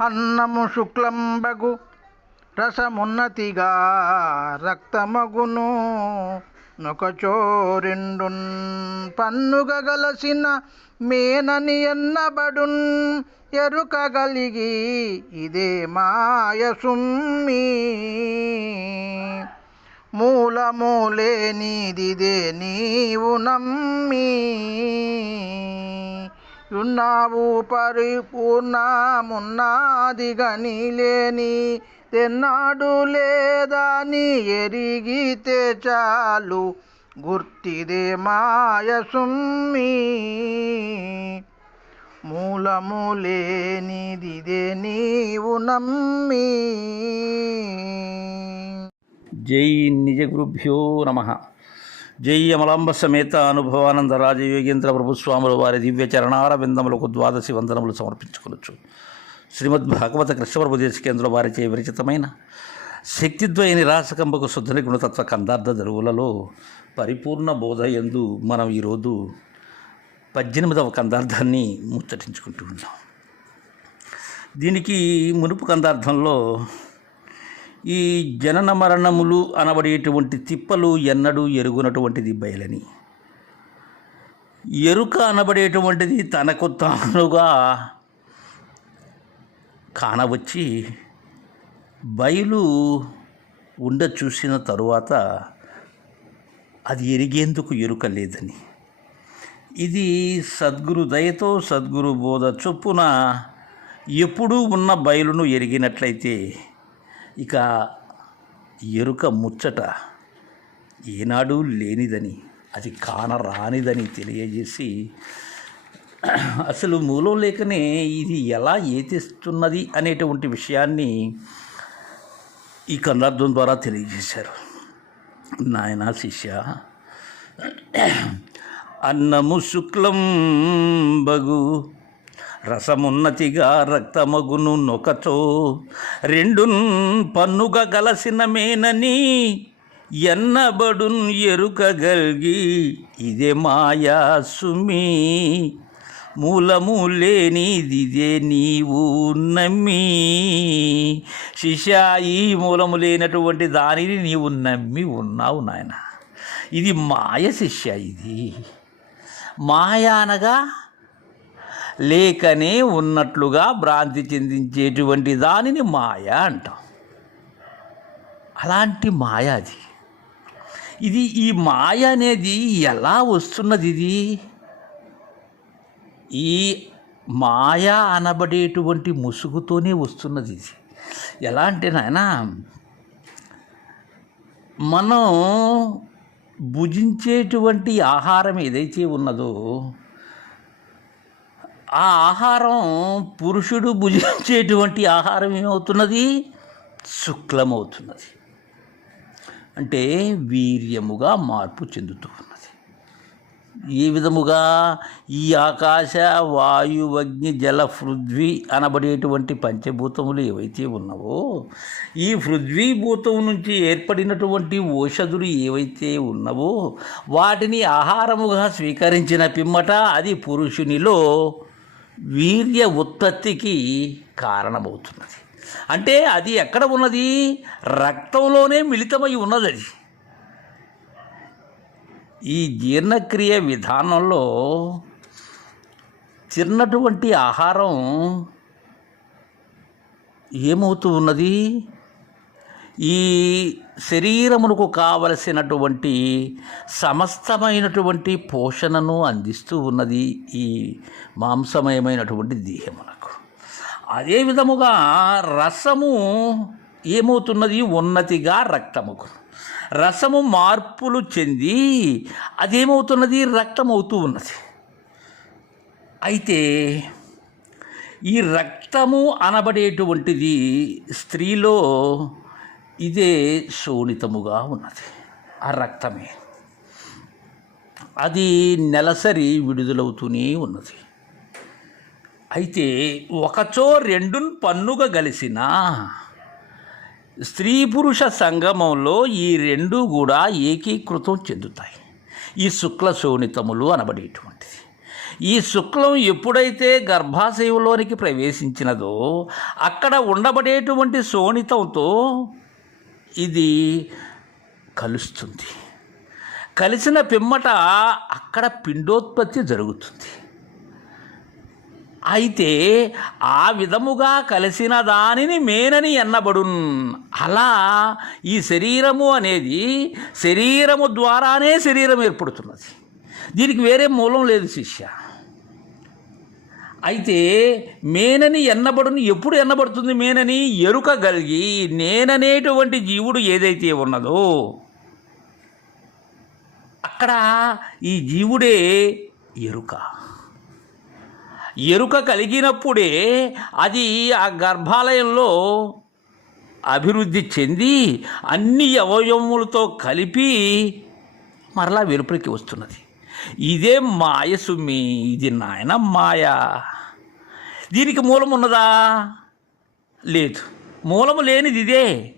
అన్నము శుక్లంబగు రసమున్నతిగా రక్తమగును నొకచోరిండున్ పన్నుగ గలసిన మేనని ఎన్నబడున్ ఎరుక గలిగి ఇదే మాయసుమ్మి మూలమూలే నీదిదే నీవు నమ్మి. ఉన్నావు పరిపూర్ణమున్నాది గని లేని తెన్నాడు లేదని ఎరిగితే చాలు గుర్తిదే మాయసుమ్మి. మూలములేనిదిదే నీవు నమ్మి. జై నిజ గురుభ్యో నమ. జై అమలాంబ సమేత అనుభవానంద రాజయోగేంద్ర ప్రభుస్వాముల వారి దివ్య చరణార విందములకు ద్వాదశి వందనములు సమర్పించుకోవచ్చు శ్రీమద్ భాగవత కృష్ణప్రభు దేశకేంద్ర వారిచే విరచితమైన శక్తిద్వయ నిరాశకంబకు శుద్ధని గుణతత్వ కందార్థ దరువులలో పరిపూర్ణ బోధ ఎందు మనం ఈరోజు పద్దెనిమిదవ కందార్థాన్ని ముచ్చటించుకుంటూ ఉన్నాం. దీనికి మునుపు కందార్థంలో ఈ జనన మరణములు అనబడేటువంటి తిప్పలు ఎన్నడూ ఎరుగునటువంటిది బయలని. ఎరుక అనబడేటువంటిది తనకు తానుగా కానవచ్చి బయలు ఉండ చూసిన తరువాత అది ఎరిగేందుకు ఎరుక లేదని. ఇది సద్గురు దయతో సద్గురు బోధ చొప్పున ఎప్పుడూ ఉన్న బయలును ఎరిగినట్లయితే ఇక ఎరుక ముచ్చట ఏనాడు లేనిదని అది కానరానిదని తెలియజేసి అసలు మూలం లేకనే ఇది ఎలా ఏతిస్తున్నది అనేటువంటి విషయాన్ని ఈ కన్నార్థం ద్వారా తెలియజేశారు. నాయన శిష్య అన్నము శుక్లం బగు రసమున్నతిగా రక్తమగును నొకచో. రెండున్ పన్నుగ గలసిన మేనని ఎన్నబడున్ ఎరుకగల్గి ఇదే మాయా సుమి. మూలము లేనిదిదే నీవు నమ్మి. శిష్య ఈ మూలము లేనటువంటి దానిని నీవు నమ్మి ఉన్నావు నాయన. ఇది మాయ శిష్య ఇది. మాయ అనగా లేకనే ఉన్నట్లుగా భ్రాంతి చెందించేటువంటి దానిని మాయ అంటాం. అలాంటి మాయ అది. ఇది ఈ మాయ అనేది ఎలా వస్తున్నది ఇది? ఈ మాయ అనబడేటువంటి ముసుగుతోనే వస్తున్నది ఇది. ఎలా అంటే నాయన మనం భుజించేటువంటి ఆహారం ఏదైతే ఉన్నదో ఆ ఆహారం పురుషుడు భుజించేటువంటి ఆహారం ఏమవుతున్నది? శుక్లమవుతున్నది. అంటే వీర్యముగా మార్పు చెందుతూ ఉన్నది. ఏ విధముగా ఈ ఆకాశ వాయు అగ్ని జల పృథ్వీ అనబడేటువంటి పంచభూతములు ఏవైతే ఉన్నావో ఈ పృథ్వీభూతం నుంచి ఏర్పడినటువంటి ఔషధులు ఏవైతే ఉన్నవో వాటిని ఆహారముగా స్వీకరించిన పిమ్మట అది పురుషునిలో వీర్య ఉత్పత్తికి కారణమవుతున్నది. అంటే అది ఎక్కడ ఉన్నది? రక్తంలోనే మిళితమై ఉన్నది అది. ఈ జీర్ణక్రియ విధానంలో తిన్నటువంటి ఆహారం ఏమవుతూ ఉన్నది? ఈ శరీరమునకు కావలసినటువంటి సమస్తమైనటువంటి పోషణను అందిస్తూ ఉన్నది ఈ మాంసమయమైనటువంటి దేహమునకు. అదే విధముగా రసము ఏమవుతున్నది? ఉన్నతిగా రక్తముకు. రసము మార్పులు చెంది అదేమవుతున్నది? రక్తం అవుతూ ఉన్నది. అయితే ఈ రక్తము అనబడేటువంటిది స్త్రీలో ఇదే శోణితముగా ఉన్నది ఆ రక్తమే. అది నెలసరి విడుదలవుతూనే ఉన్నది. అయితే ఒకచో రెండున్ పన్నుగా కలిసిన స్త్రీ పురుష సంగమంలో ఈ రెండు కూడా ఏకీకృతం చెందుతాయి. ఈ శుక్ల శోణితములు అనబడేటువంటిది. ఈ శుక్లం ఎప్పుడైతే గర్భాశయంలోనికి ప్రవేశించినదో అక్కడ ఉండబడేటువంటి శోణితంతో ఇది కలుస్తుంది. కలిసిన పిమ్మట అక్కడ పిండోత్పత్తి జరుగుతుంది. అయితే ఆ విధముగా కలిసిన దానిని మేనని ఎన్నబడున్. అలా ఈ శరీరము అనేది శరీరము ద్వారానే శరీరం ఏర్పడుతున్నది. దీనికి వేరే మూలం లేదు శిష్య. అయితే మేనని ఎన్నబడును ఎప్పుడు ఎన్నబడుతుంది మేనని? ఎరుక కలిగి నేననేటువంటి జీవుడు ఏదైతే ఉన్నదో అక్కడ ఈ జీవుడే ఎరుక. ఎరుక కలిగినప్పుడే అది ఆ గర్భాలయంలో అభివృద్ధి చెంది అన్ని అవయవములతో కలిపి మరలా వెలుపలికి వస్తున్నది. ఇదే మాయ సుమ్మి ఇది నాయన మాయ. దీనికి మూలం ఉన్నదా? లేదు. మూలము లేనిది ఇదే.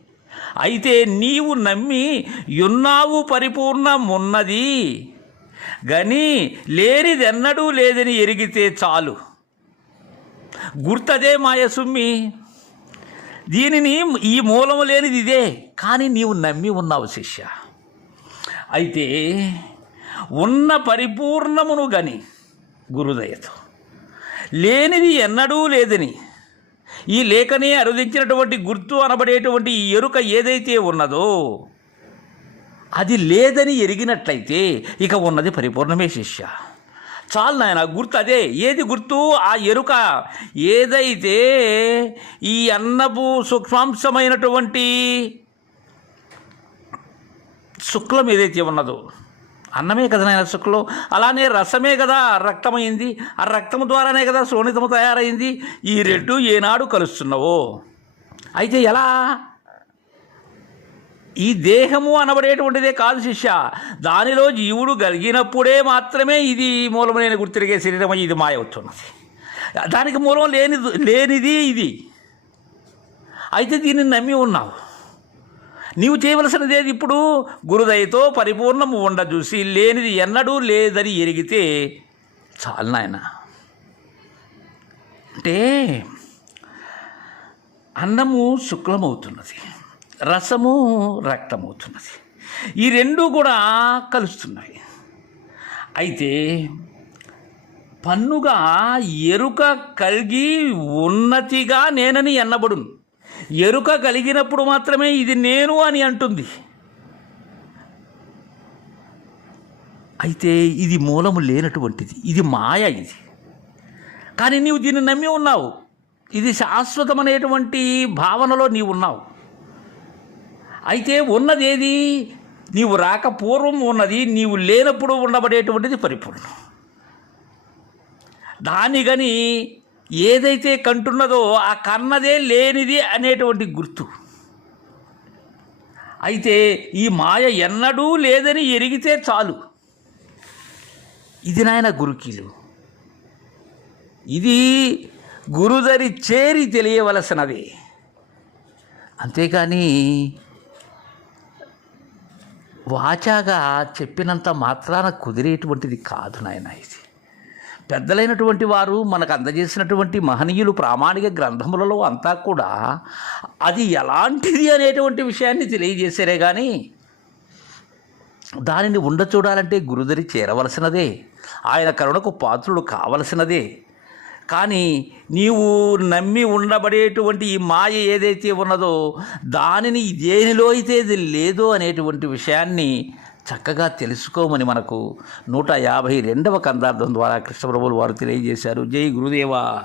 అయితే నీవు నమ్మి యున్నావు పరిపూర్ణమున్నది. గని లేనిదెన్నడూ లేదని ఎరిగితే చాలు. గుర్తదే మాయ సుమ్మి. దీనిని ఈ మూలము లేనిది ఇదే. కానీ నీవు నమ్మి ఉన్నావు శిష్య. అయితే ఉన్న పరిపూర్ణమును గని గురుదయతో. లేనిది ఎన్నడూ లేదని. ఈ లేఖనే అరుదించినటువంటి గుర్తు అనబడేటువంటి ఈ ఎరుక ఏదైతే ఉన్నదో అది లేదని ఎరిగినట్లయితే ఇక ఉన్నది పరిపూర్ణమే శిష్య. చాలు నాయన గుర్తు అదే ఏది గుర్తు? ఆ ఎరుక ఏదైతే ఈ అన్నపు సూక్ష్మాంశమైనటువంటి శుక్లం ఏదైతే ఉన్నదో అన్నమే కదా నాయన శుక్లం అలానే రసమే కదా రక్తమైంది. ఆ రక్తము ద్వారానే కదా శోణితము తయారైంది. ఈ రెండు ఏనాడు కలుస్తున్నావో? అయితే ఎలా? ఈ దేహము అనబడేటువంటిదే కాదు శిష్య. దానిలో జీవుడు కలిగినప్పుడే మాత్రమే ఇది మూలమైన గుర్తిరిగే శరీరం ఇది మాయవుతున్నది. దానికి మూలం లేనిది లేనిది ఇది. అయితే దీన్ని నమ్మి ఉన్నావు. నీవు చేయవలసినది ఏది ఇప్పుడు? గురుదయతో పరిపూర్ణము ఉండ చూసి లేనిది ఎన్నడూ లేదని ఎరిగితే చాలు నాయన. అంటే అన్నము శుక్లమవుతున్నది రసము రక్తమవుతున్నది. ఈ రెండు కూడా కలుస్తున్నాయి. అయితే పన్నుగా ఎరుక కలిగి ఉన్నతిగా నేనని ఎన్నబడును. ఎరుక కలిగినప్పుడు మాత్రమే ఇది నేను అని అంటుంది. అయితే ఇది మూలము లేనటువంటిది. ఇది మాయ ఇది. కానీ నీవు దీన్ని నమ్మి ఉన్నావు. ఇది శాశ్వతమనేటువంటి భావనలో నీవు ఉన్నావు. అయితే ఉన్నది ఏది నీవు రాక పూర్వం ఉన్నది నీవు లేనప్పుడు ఉండబడేటువంటిది పరిపూర్ణం. దాని గని ఏదైతే కంటున్నదో ఆ కన్నదే లేనిది అనేటువంటి గుర్తు. అయితే ఈ మాయ ఎన్నడూ లేదని ఎరిగితే చాలు. ఇది నాయన గురుకీలు. ఇది గురుదరి చేరి తెలియవలసినది. అంతేకాని వాచాగా చెప్పినంత మాత్రాన కుదిరేటువంటిది కాదు నాయన ఇది. పెద్దలైనటువంటి వారు మనకు అందజేసినటువంటి మహనీయులు ప్రామాణిక గ్రంథములలో అంతా కూడా అది ఎలాంటిది అనేటువంటి విషయాన్ని తెలియజేశారే కానీ దానిని ఉండ చూడాలంటే గురుదరి చేరవలసినదే. ఆయన కరుణకు పాత్రుడు కావలసినదే. కానీ నీవు నమ్మి ఉండబడేటువంటి ఈ మాయ ఏదైతే ఉన్నదో దానిని దేనిలో అయితే ఇది లేదో అనేటువంటి విషయాన్ని చక్కగా తెలుసుకోమని మనకు నూట యాభై రెండవ కందార్థం ద్వారా కృష్ణప్రభులు వారు తెలియజేశారు. జై గురుదేవా.